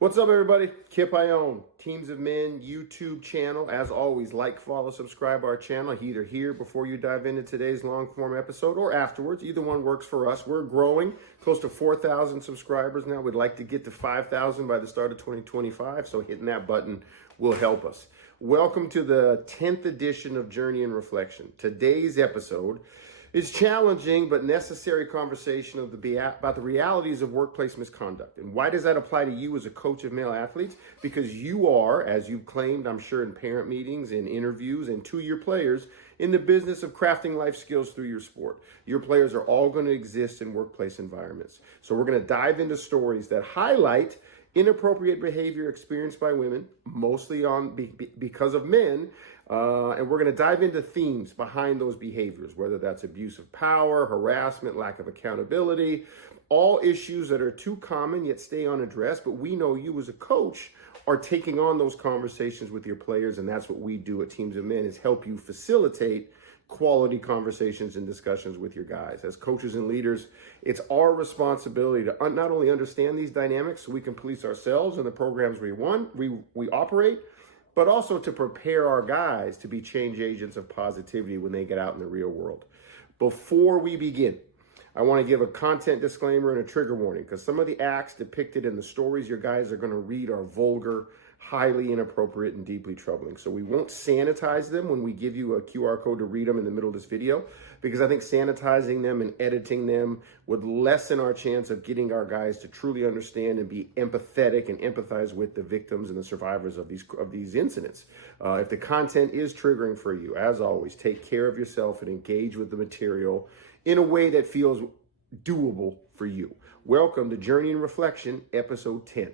What's up, everybody? Kip Ione, Teams of Men YouTube channel. As always, like, follow, subscribe our channel, either here before you dive into today's long form episode or afterwards. Either one works for us. We're growing close to 4,000 subscribers now. We'd like to get to 5,000 by the start of 2025, so hitting that button will help us. Welcome to the 10th edition of Journey and Reflection. Today's episode is challenging but necessary conversation about the realities of workplace misconduct. And why does that apply to you as a coach of male athletes? Because you are, as you've claimed, I'm sure, in parent meetings, in interviews, and to your players, in the business of crafting life skills through your sport. Your players are all going to exist in workplace environments. So we're going to dive into stories that highlight inappropriate behavior experienced by women, mostly because of men, and we're going to dive into themes behind those behaviors, whether that's abuse of power, harassment, lack of accountability, all issues that are too common yet stay unaddressed. But we know you as a coach are taking on those conversations with your players, and that's what we do at Teams of Men, is help you facilitate quality conversations and discussions with your guys. As coaches and leaders, it's our responsibility to not only understand these dynamics so we can police ourselves and the programs we operate, but also to prepare our guys to be change agents of positivity when they get out in the real world. Before we begin, I want to give a content disclaimer and a trigger warning, because some of the acts depicted in the stories your guys are going to read are vulgar, highly inappropriate, and deeply troubling. So we won't sanitize them when we give you a QR code to read them in the middle of this video, because I think sanitizing them and editing them would lessen our chance of getting our guys to truly understand and be empathetic and empathize with the victims and the survivors of these incidents. If the content is triggering for you, as always, take care of yourself and engage with the material in a way that feels doable for you. Welcome to Journey and Reflection, episode 10.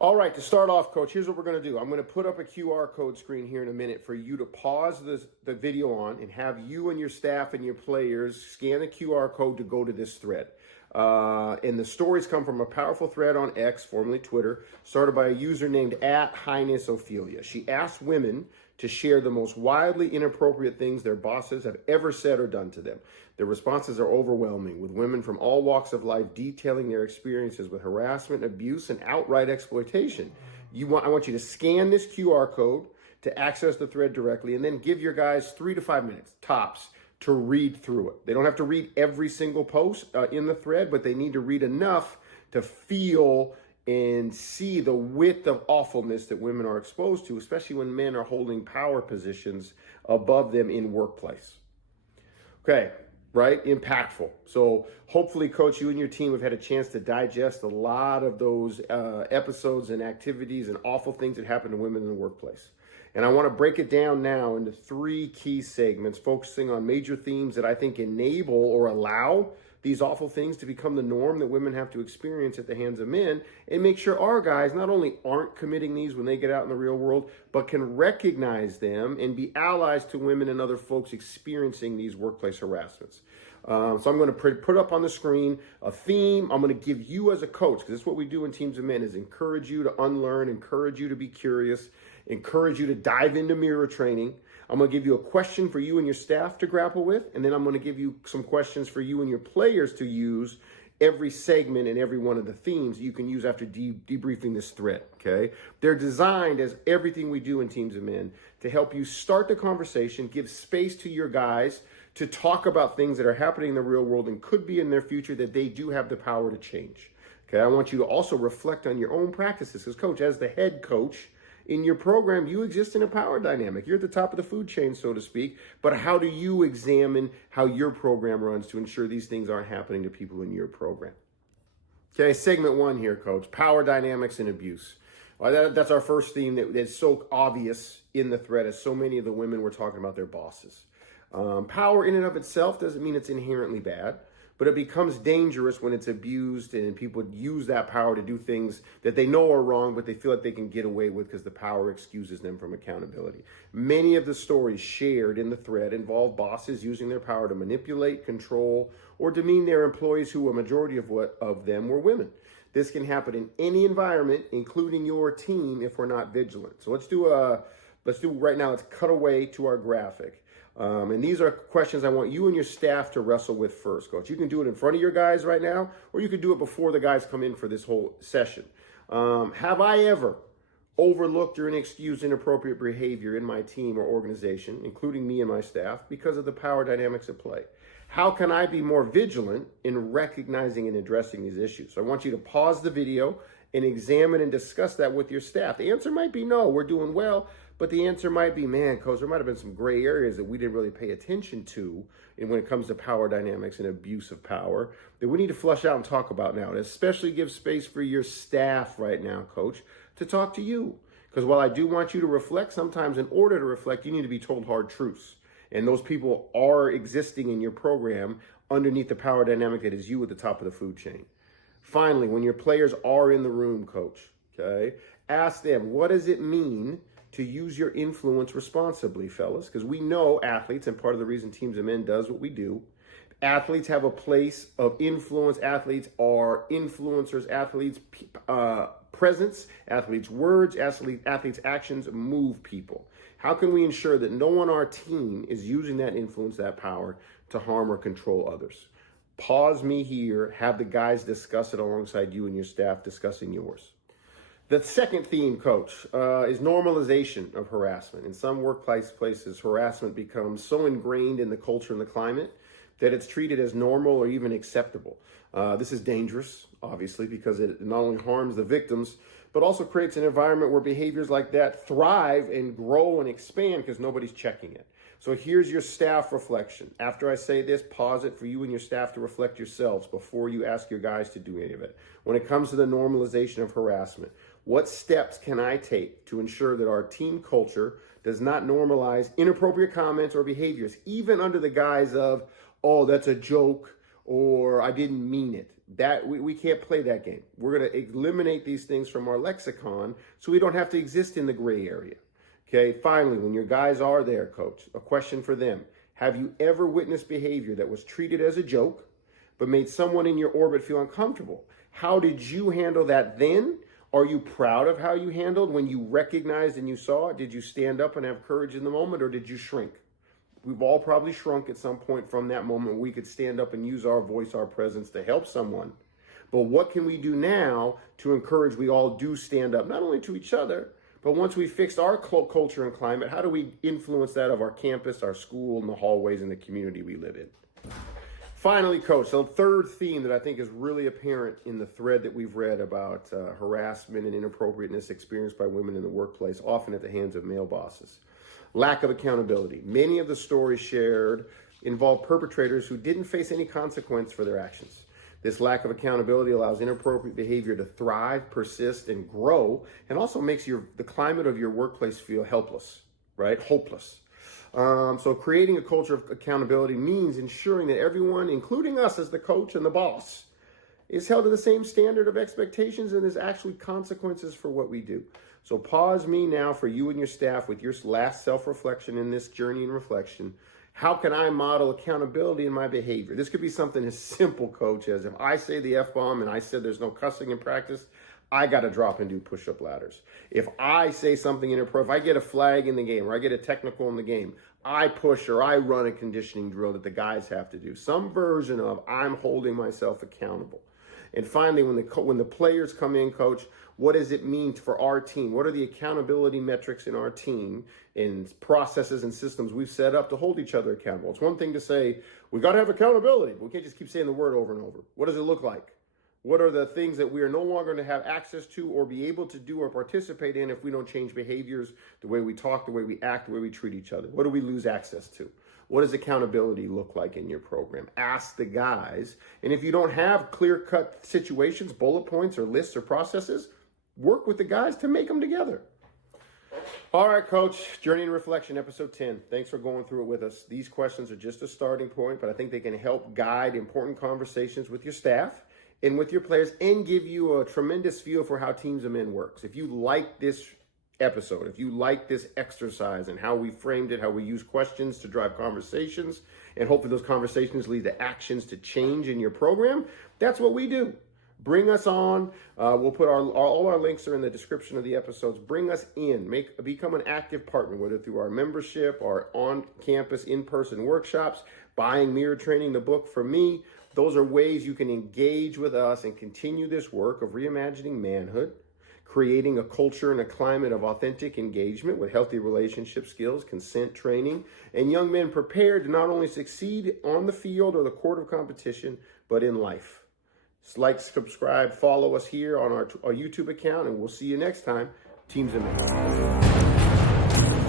All right, to start off, Coach, here's what we're going to do. I'm going to put up a QR code screen here in a minute for you to pause the video on and have you and your staff and your players scan the QR code to go to this thread. And the stories come from a powerful thread on X, formerly Twitter, started by a user named @HighnessOphelia. She asked women to share the most wildly inappropriate things their bosses have ever said or done to them. The responses are overwhelming, with women from all walks of life detailing their experiences with harassment, abuse, and outright exploitation. I want you to scan this QR code to access the thread directly, and then give your guys 3 to 5 minutes, tops, to read through it. They don't have to read every single post in the thread, but they need to read enough to feel and see the width of awfulness that women are exposed to, especially when men are holding power positions above them in workplace. Okay, right? Impactful. So hopefully, Coach, you and your team have had a chance to digest a lot of those episodes and activities and awful things that happen to women in the workplace. And I want to break it down now into 3 key segments, focusing on major themes that I think enable or allow these awful things to become the norm that women have to experience at the hands of men, and make sure our guys not only aren't committing these when they get out in the real world, but can recognize them and be allies to women and other folks experiencing these workplace harassments. So I'm going to put up on the screen a theme. I'm going to give you as a coach, because this is what we do in Teams of Men, is encourage you to unlearn, encourage you to be curious, encourage you to dive into mirror training. I'm going to give you a question for you and your staff to grapple with, and then I'm going to give you some questions for you and your players to use every segment and every one of the themes that you can use after debriefing this thread, okay? They're designed, as everything we do in Teams of Men, to help you start the conversation, give space to your guys to talk about things that are happening in the real world and could be in their future that they do have the power to change, okay? I want you to also reflect on your own practices, because, Coach, as the head coach in your program, you exist in a power dynamic. You're at the top of the food chain, so to speak. But how do you examine how your program runs to ensure these things aren't happening to people in your program? Okay, segment 1 here, Coach. Power dynamics and abuse. Well, that's our first theme that's so obvious in the thread, as so many of the women were talking about their bosses. Power in and of itself doesn't mean it's inherently bad, but it becomes dangerous when it's abused and people use that power to do things that they know are wrong, but they feel like they can get away with because the power excuses them from accountability. Many of the stories shared in the thread involve bosses using their power to manipulate, control, or demean their employees, who a majority of them were women. This can happen in any environment, including your team, if we're not vigilant. So let's do right now, let's cut away to our graphic. And these are questions I want you and your staff to wrestle with first, Coach. You can do it in front of your guys right now, or you can do it before the guys come in for this whole session. Have I ever overlooked or excused inappropriate behavior in my team or organization, including me and my staff, because of the power dynamics at play? How can I be more vigilant in recognizing and addressing these issues? So I want you to pause the video and examine and discuss that with your staff. The answer might be no, we're doing well, but the answer might be, man, coach, there might have been some gray areas that we didn't really pay attention to when it comes to power dynamics and abuse of power that we need to flush out and talk about now. And especially give space for your staff right now, coach, to talk to you. Because while I do want you to reflect, sometimes in order to reflect, you need to be told hard truths. And those people are existing in your program underneath the power dynamic that is you at the top of the food chain. Finally, when your players are in the room, coach, okay, ask them, what does it mean to use your influence responsibly, fellas? Because we know athletes, and part of the reason Teams of Men does what we do, athletes have a place of influence. Athletes are influencers. Athletes' presence, athletes' words, athletes' actions move people. How can we ensure that no one on our team is using that influence, that power, to harm or control others? Pause me here, have the guys discuss it alongside you and your staff discussing yours. The second theme, coach, is normalization of harassment. In some workplaces, harassment becomes so ingrained in the culture and the climate that it's treated as normal or even acceptable. This is dangerous, obviously, because it not only harms the victims, but also creates an environment where behaviors like that thrive and grow and expand because nobody's checking it. So here's your staff reflection. After I say this, pause it for you and your staff to reflect yourselves before you ask your guys to do any of it. When it comes to the normalization of harassment, what steps can I take to ensure that our team culture does not normalize inappropriate comments or behaviors, even under the guise of, oh, that's a joke, or I didn't mean it? That we can't play that game. We're going to eliminate these things from our lexicon so we don't have to exist in the gray area. Okay, finally, when your guys are there, coach, a question for them. Have you ever witnessed behavior that was treated as a joke, but made someone in your orbit feel uncomfortable? How did you handle that then? Are you proud of how you handled when you recognized and you saw it? Did you stand up and have courage in the moment, or did you shrink? We've all probably shrunk at some point from that moment where we could stand up and use our voice, our presence to help someone. But what can we do now to encourage we all do stand up, not only to each other, but once we fixed our culture and climate, how do we influence that of our campus, our school, and the hallways and the community we live in? Finally, coach, the third theme that I think is really apparent in the thread that we've read about harassment and inappropriateness experienced by women in the workplace, often at the hands of male bosses. Lack of accountability. Many of the stories shared involve perpetrators who didn't face any consequence for their actions. This lack of accountability allows inappropriate behavior to thrive, persist, and grow, and also makes the climate of your workplace feel helpless, right? Hopeless. So creating a culture of accountability means ensuring that everyone, including us as the coach and the boss, is held to the same standard of expectations, and there's actually consequences for what we do. So pause me now for you and your staff with your last self-reflection in this journey and reflection. How can I model accountability in my behavior? This could be something as simple, coach, as if I say the F-bomb and I said there's no cussing in practice, I got to drop and do push-up ladders. If I say something inappropriate, if I get a flag in the game or I get a technical in the game, I push or I run a conditioning drill that the guys have to do. Some version of I'm holding myself accountable. And finally, when the players come in, coach, what does it mean for our team? What are the accountability metrics in our team and processes and systems we've set up to hold each other accountable? It's one thing to say, we got to have accountability, but we can't just keep saying the word over and over. What does it look like? What are the things that we are no longer going to have access to or be able to do or participate in if we don't change behaviors, the way we talk, the way we act, the way we treat each other? What do we lose access to? What does accountability look like in your program? Ask the guys. And if you don't have clear-cut situations, bullet points or lists or processes, work with the guys to make them together. All right, coach, Journey and Reflection, episode 10. Thanks for going through it with us. These questions are just a starting point, but I think they can help guide important conversations with your staff and with your players and give you a tremendous feel for how Teams of Men works. If you like this episode, if you like this exercise and how we framed it, how we use questions to drive conversations, and hopefully those conversations lead to actions to change in your program, that's what we do. Bring us on. We'll put all our links are in the description of the episodes. Bring us in. Become an active partner, whether through our membership, our on-campus, in-person workshops, buying Mirror Training, the book from me. Those are ways you can engage with us and continue this work of reimagining manhood, creating a culture and a climate of authentic engagement with healthy relationship skills, consent training, and young men prepared to not only succeed on the field or the court of competition, but in life. Like, subscribe, follow us here on our YouTube account, and we'll see you next time. Teams of Men.